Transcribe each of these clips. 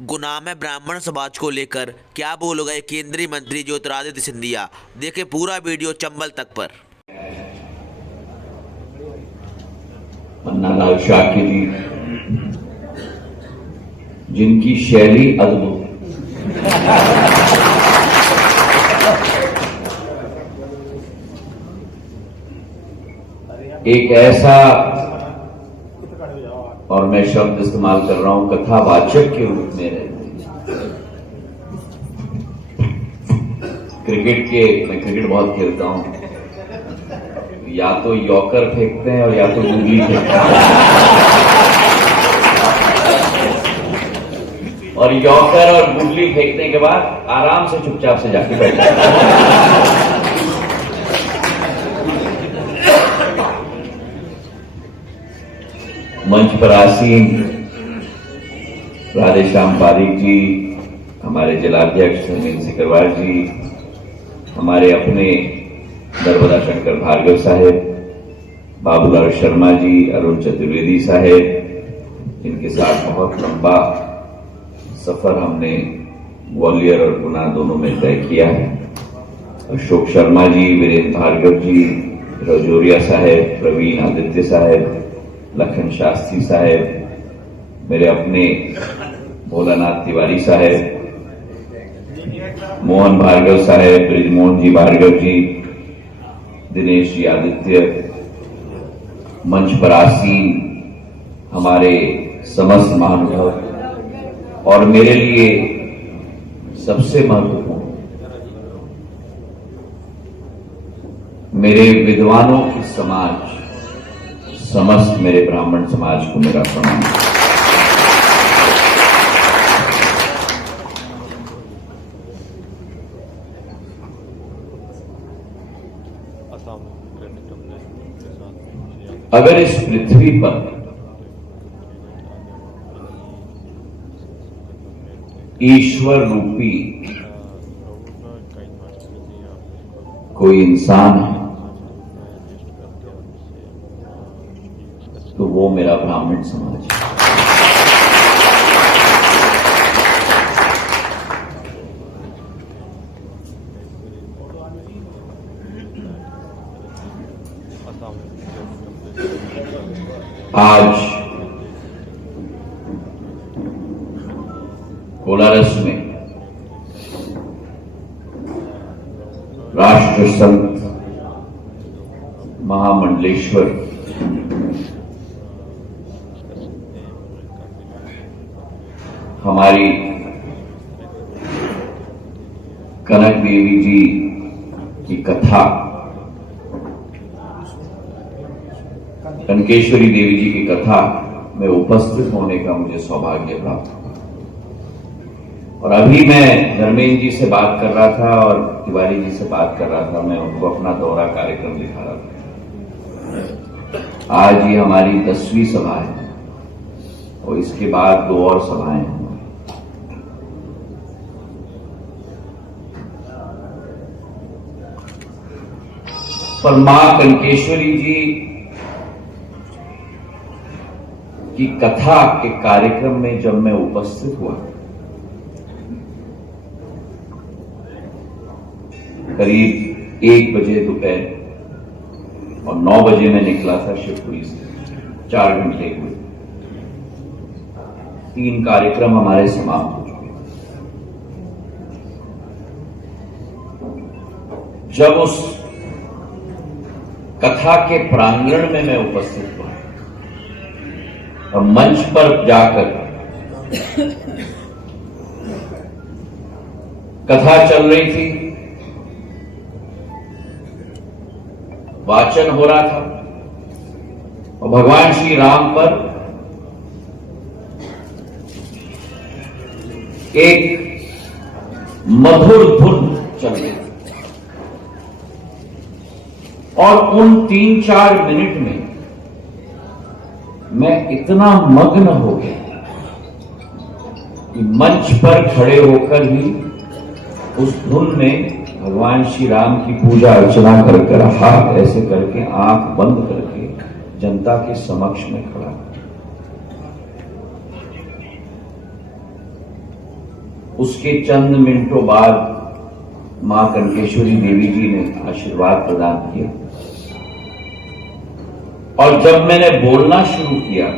गुनाह में ब्राह्मण समाज को लेकर क्या बोल गए केंद्रीय मंत्री ज्योतिरादित्य सिंधिया। देखे पूरा वीडियो चंबल तक पर। पन्नालाल शाक्य जी, जिनकी शैली अद्भुत, एक ऐसा, और मैं शब्द इस्तेमाल कर रहा हूं, कथावाचक के रूप में रहते। मैं क्रिकेट बहुत खेलता हूं, या तो यॉर्कर फेंकते हैं और या तो गुगली फेंकते हैं, और यॉर्कर और गुगली फेंकने के बाद आराम से चुपचाप से जाके बैठते हैं। मंच पर आसीन राधेश्याम पारीक जी, हमारे जिलाध्यक्ष धर्मेंद्र सिकरवार जी, हमारे अपने नर्मदा शंकर भार्गव साहेब, बाबूलाल शर्मा जी, अरुण चतुर्वेदी साहेब, जिनके साथ बहुत लंबा सफर हमने ग्वालियर और गुना दोनों में तय किया है, अशोक शर्मा जी, वीरेंद्र भार्गव जी, रजौरिया साहेब, प्रवीण आदित्य साहेब, लखन शास्त्री साहेब, मेरे अपने भोलानाथ तिवारी साहेब, मोहन भार्गव साहेब, ब्रिजमोहन जी भार्गव जी, दिनेश जी आदित्य, मंच पर आसीन हमारे समस्त महानुभाव, और मेरे लिए सबसे महत्वपूर्ण मेरे विद्वानों की समाज, समस्त मेरे ब्राह्मण समाज को मेरा प्रणाम। अगर इस पृथ्वी पर ईश्वर रूपी कोई इंसान है तो वो मेरा ब्राह्मण समाज है। आज कोलारस में राष्ट्र संत महामंडलेश्वर हमारी कनक देवी जी की कथा, कनकेश्वरी देवी जी की कथा में उपस्थित होने का मुझे सौभाग्य प्राप्त हुआ। और अभी मैं धर्मेंद्र जी से बात कर रहा था और तिवारी जी से बात कर रहा था, मैं उनको अपना दौरा कार्यक्रम दिखा रहा था। आज ये हमारी 10वीं सभा है और इसके बाद 2 और सभाएं हैं। पर मां कनकेश्वरी जी की कथा के कार्यक्रम में जब मैं उपस्थित हुआ, करीब 1 बजे दोपहर और 9 बजे मैं निकला था शिवपुरी से, 4 घंटे हुए, 3 कार्यक्रम हमारे समाप्त हो चुके। जब उस कथा के प्रांगण में मैं उपस्थित हुआ और मंच पर जाकर कथा चल रही थी, वाचन हो रहा था और भगवान श्री राम पर एक मधुर धुन चल रही थी, और उन 3-4 मिनट में मैं इतना मग्न हो गया कि मंच पर खड़े होकर ही उस धुन में भगवान श्री राम की पूजा अर्चना कर हाथ ऐसे करके आंख बंद करके जनता के समक्ष में खड़ा। उसके चंद मिनटों बाद मां कनकेश्वरी देवी जी ने आशीर्वाद प्रदान किया और जब मैंने बोलना शुरू किया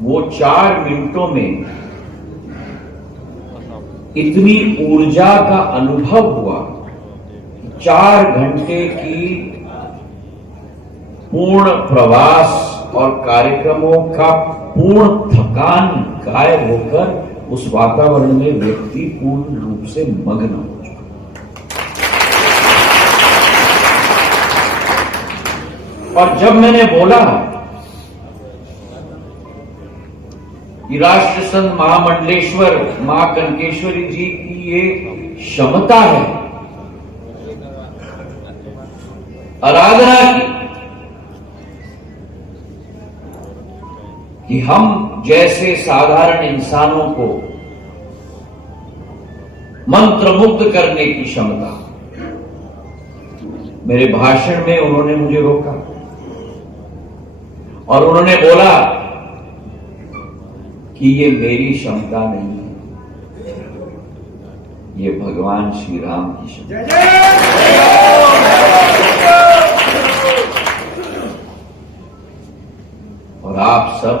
वो 4 मिनटों में इतनी ऊर्जा का अनुभव हुआ, 4 घंटे की पूर्ण प्रवास और कार्यक्रमों का पूर्ण थकान गायब होकर उस वातावरण में व्यक्ति पूर्ण रूप से मग्न हो चुका। और जब मैंने बोला कि राष्ट्र संत महामंडलेश्वर मां कनकेश्वरी जी की ये क्षमता है आराधना की कि हम जैसे साधारण इंसानों को मंत्रमुग्ध करने की क्षमता, मेरे भाषण में उन्होंने मुझे रोका और उन्होंने बोला कि ये मेरी क्षमता नहीं है, ये भगवान श्री राम की क्षमता और आप सब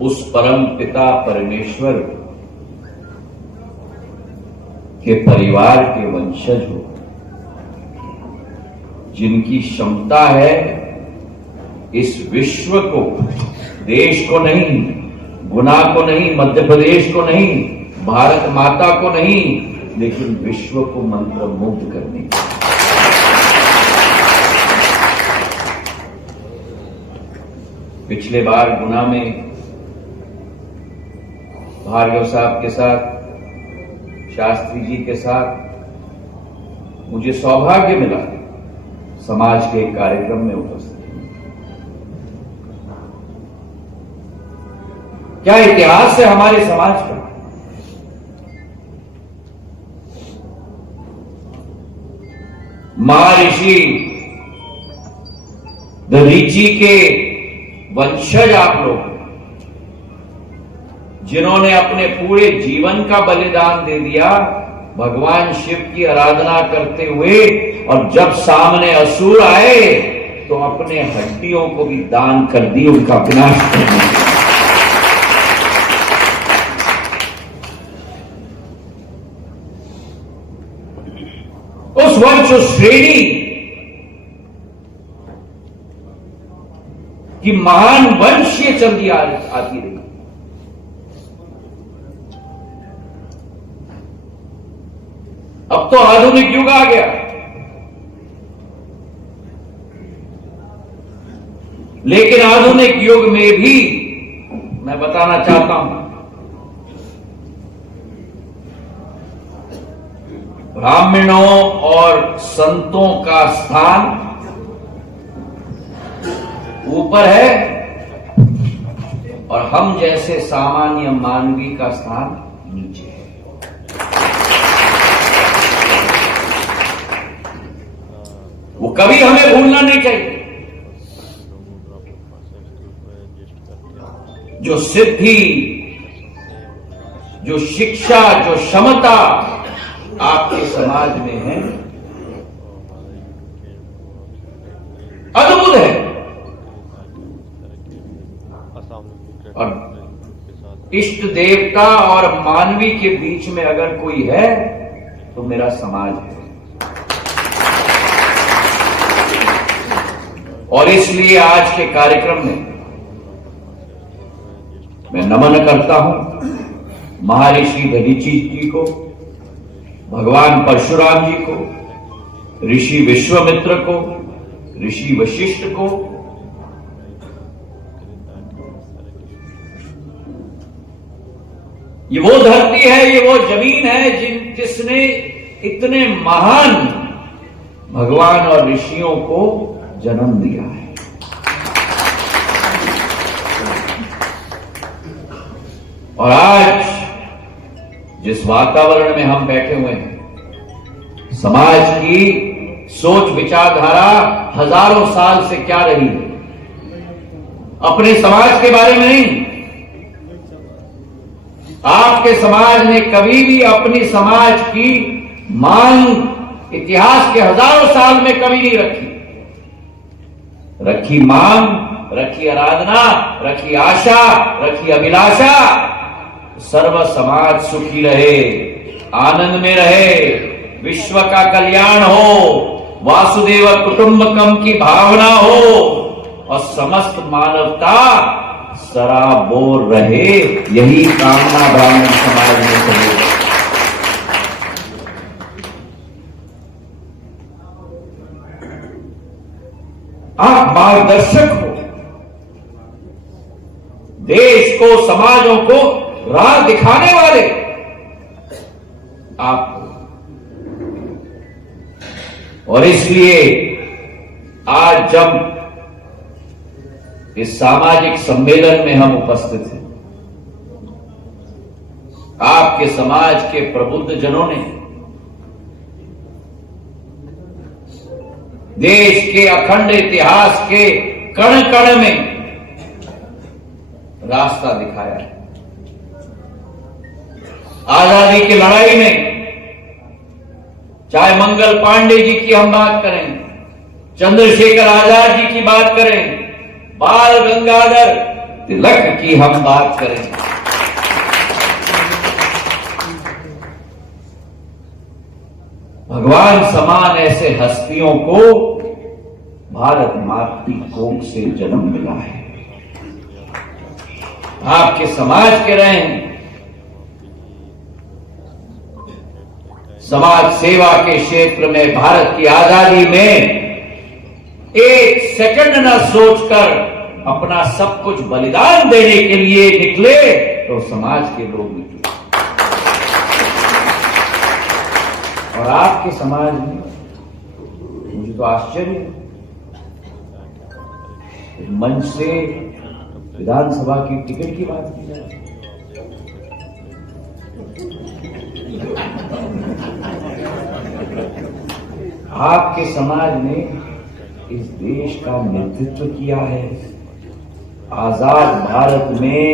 उस परम पिता परमेश्वर के परिवार के वंशज हो जिनकी क्षमता है इस विश्व को, देश को नहीं, गुना को नहीं, मध्य प्रदेश को नहीं, भारत माता को नहीं, लेकिन विश्व को मंत्रमुग्ध करने की। पिछले बार गुना में भार्गव साहब के साथ, शास्त्री जी के साथ मुझे सौभाग्य मिला समाज के एक कार्यक्रम में उपस्थित। क्या इतिहास है हमारे समाज का। महर्षि दधीची के वंशज आप लोग, जिन्होंने अपने पूरे जीवन का बलिदान दे दिया भगवान शिव की आराधना करते हुए, और जब सामने असुर आए तो अपने हड्डियों को भी दान कर दी उनका विनाश करने के। उस वंश श्रेणी की महान वंश ये चलती आती रही। अब तो आधुनिक युग आ गया, लेकिन आधुनिक युग में भी मैं बताना चाहता हूं, ब्राह्मणों और संतों का स्थान ऊपर है और हम जैसे सामान्य मानवी का स्थान नीचे है। वो कभी हमें भूलना नहीं चाहिए। जो सिद्धि, जो शिक्षा, जो क्षमता आपके समाज में है, अद्भुत है। और इष्ट देवता और मानवी के बीच में अगर कोई है तो मेरा समाज है। और इसलिए आज के कार्यक्रम में मैं नमन करता हूं महर्षि दधीची जी को, भगवान परशुराम जी को, ऋषि विश्वामित्र को, ऋषि वशिष्ठ को, ये वो धरती है, ये वो जमीन है जिसने इतने महान भगवान और ऋषियों को जन्म दिया है। और आज जिस वातावरण में हम बैठे हुए हैं, समाज की सोच विचारधारा हजारों साल से क्या रही है, अपने समाज के बारे में नहीं, आपके समाज ने कभी भी अपनी समाज की मांग इतिहास के हजारों साल में कभी नहीं रखी मांग, रखी आराधना, रखी आशा, रखी अभिलाषा, सर्व समाज सुखी रहे, आनंद में रहे, विश्व का कल्याण हो, वासुदेव कुटुंबकम की भावना हो और समस्त मानवता सराबोर रहे, यही कामना ब्राह्मण समाज में करे। आप मार्गदर्शक हो, देश को, समाजों को राह दिखाने वाले आप, और इसलिए आज जब इस सामाजिक सम्मेलन में हम उपस्थित हैं, आपके समाज के प्रबुद्ध जनों ने देश के अखंड इतिहास के कण कण में रास्ता दिखाया है। आजादी की लड़ाई में चाहे मंगल पांडे जी की हम बात करें, चंद्रशेखर आजाद जी की बात करें, बाल गंगाधर तिलक की हम बात करें, भगवान समान ऐसे हस्तियों को भारत माता की कोख से जन्म मिला है। आपके समाज के रहे हैं, समाज सेवा के क्षेत्र में भारत की आजादी में एक सेकंड न सोचकर अपना सब कुछ बलिदान देने के लिए निकले तो समाज के लोग निकले। और आपके समाज में मुझे तो आश्चर्य है, मंच से विधानसभा की टिकट की बात की जाए, आपके समाज ने इस देश का नेतृत्व किया है। आजाद भारत में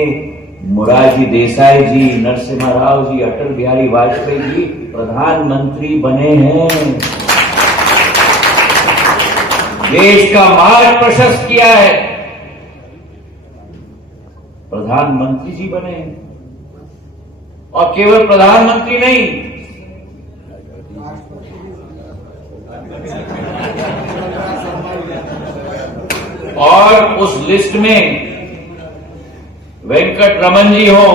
मोरारजी देसाई जी, नरसिम्हा राव जी, अटल बिहारी वाजपेयी जी प्रधानमंत्री बने हैं। देश का मार्ग प्रशस्त किया है, प्रधानमंत्री जी बने हैं। और केवल प्रधानमंत्री नहीं, और उस लिस्ट में वेंकट रमन जी हो,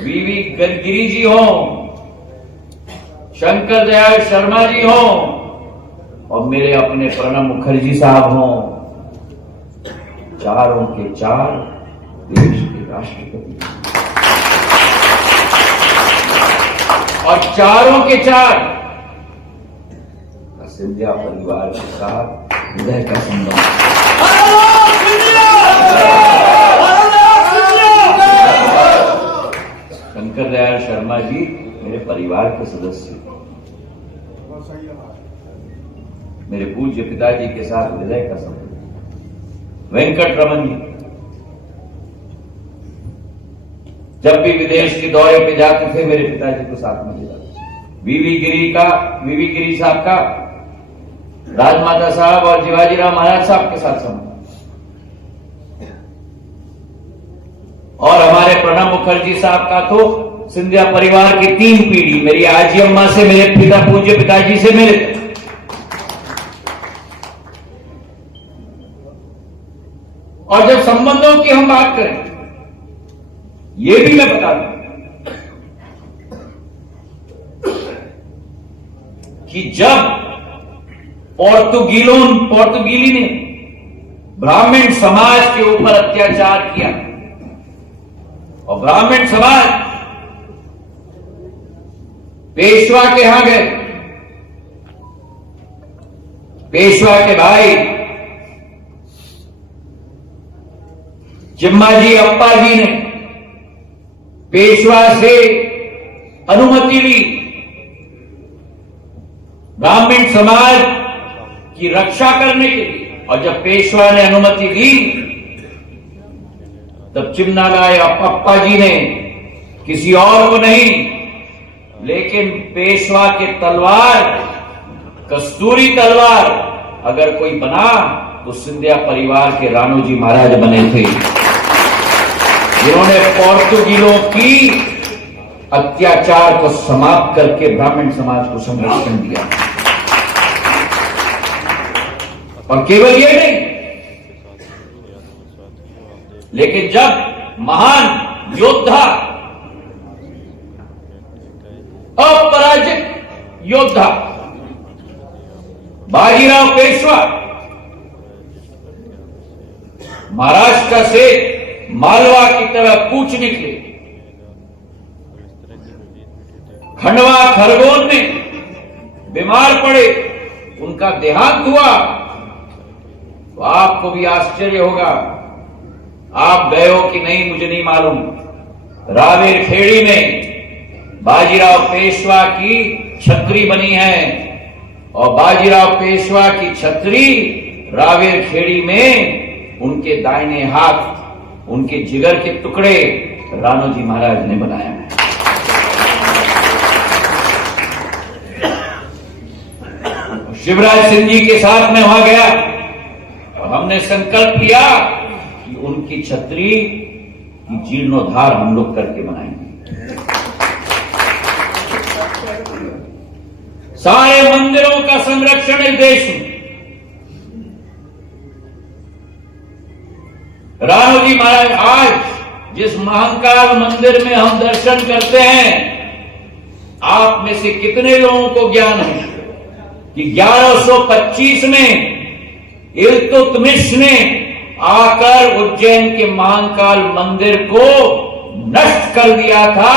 वीवी गिरी जी हो, शंकर दयाल शर्मा जी हो, और मेरे अपने प्रणब मुखर्जी साहब हो, चारों के चार देश के राष्ट्रपति, और चारों के चार सिंधिया परिवार के साथ हृदय का संबंध। शंकर दयाल शर्मा जी मेरे परिवार के सदस्य, मेरे पूज्य पिताजी के साथ हृदय का संबंध। वेंकट रमन जी जब भी विदेश के दौरे पे जाते थे मेरे पिताजी को साथ में ले जाते। वीवी गिरी साहब का राजमाता साहब और शिवाजीराव महाराज साहब के साथ संबंध, और हमारे प्रणब मुखर्जी साहब का तो सिंधिया परिवार की 3 पीढ़ी, मेरी आजी अम्मा से, मेरे पूज्य पिताजी से मिले। और जब संबंधों की हम बात करें, यह भी मैं बता दूं कि जब पोर्तुगीली ने ब्राह्मण समाज के ऊपर अत्याचार किया और ब्राह्मण समाज पेशवा के यहां गए, पेशवा के भाई चिम्माजी अप्पा जी ने पेशवा से अनुमति ली ब्राह्मण समाज की रक्षा करने के लिए, और जब पेशवा ने अनुमति दी तब चिन्नाबाई अप्पा जी ने किसी और को नहीं, लेकिन पेशवा के तलवार, कस्तूरी तलवार अगर कोई बना तो सिंधिया परिवार के राणोजी महाराज बने थे, जिन्होंने पोर्तुगीजों की अत्याचार को समाप्त करके ब्राह्मण समाज को संरक्षण दिया। और केवल ये नहीं, लेकिन जब महान योद्धा, अपराजित योद्धा बाजीराव पेशवा महाराष्ट्र से मालवा की तरफ कूच निकले, खंडवा खरगोन में बीमार पड़े, उनका देहांत हुआ, तो आपको भी आश्चर्य होगा, आप गए हो कि नहीं मुझे नहीं मालूम, रावेर खेड़ी में बाजीराव पेशवा की छतरी बनी है, और बाजीराव पेशवा की छतरी रावेर खेड़ी में उनके दाहिने हाथ, उनके जिगर के टुकड़े राणोजी महाराज ने बनाया है। शिवराज सिंह जी के साथ में वहां गया और हमने संकल्प लिया कि उनकी छतरी की जीर्णोद्धार हम लोग करके बनाएंगे। सारे मंदिरों का संरक्षण इस देश में राणोजी महाराज, आज जिस महाकाल मंदिर में हम दर्शन करते हैं, आप में से कितने लोगों को ज्ञान है कि 1125 में इल्तुतमिश ने आकर उज्जैन के महाकाल मंदिर को नष्ट कर दिया था,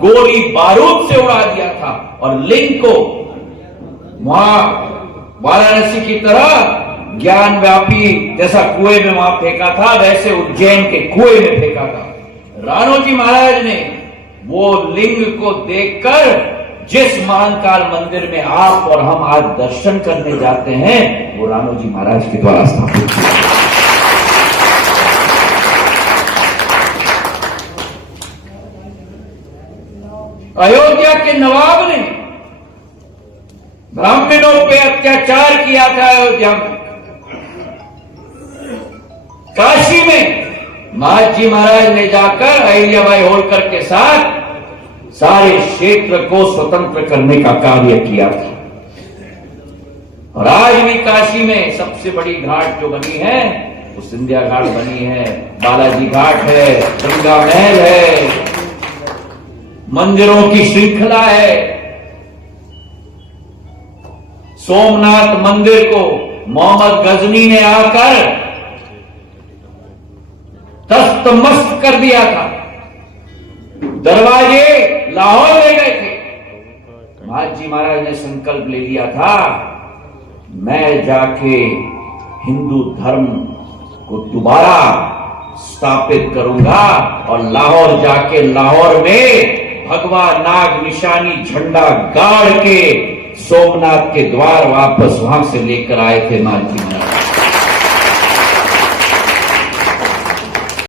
गोली बारूद से उड़ा दिया था, और लिंग को वहां वाराणसी की तरह ज्ञान व्यापी जैसा कुएं में वहां फेंका था, वैसे उज्जैन के कुएं में फेंका था। राणोजी महाराज ने वो लिंग को देखकर जिस महाकाल मंदिर में आप और हम आज दर्शन करने जाते हैं, वो राणोजी महाराज के द्वारा स्थापित किया। अयोध्या के नवाब ने ब्राह्मणों पे अत्याचार किया था अयोध्या में। काशी में महाजी महाराज ने जाकर अहिल्याबाई होलकर के साथ सारे क्षेत्र को स्वतंत्र करने का कार्य किया था। और आज भी काशी में सबसे बड़ी घाट जो बनी है वो सिंधिया घाट बनी है, बालाजी घाट है, गंगा महल है, मंदिरों की श्रृंखला है। सोमनाथ मंदिर को मोहम्मद गजनी ने आकर तस्त मस्त कर दिया था, दरवाजे लाहौर ले गए थे। महाजी महाराज ने संकल्प ले लिया था, मैं जाके हिंदू धर्म को दोबारा स्थापित करूंगा, और लाहौर जाके लाहौर में भगवा नाग निशानी झंडा गाड़ के सोमनाथ के द्वार वापस वहां से लेकर आए थे महाजी महाराज।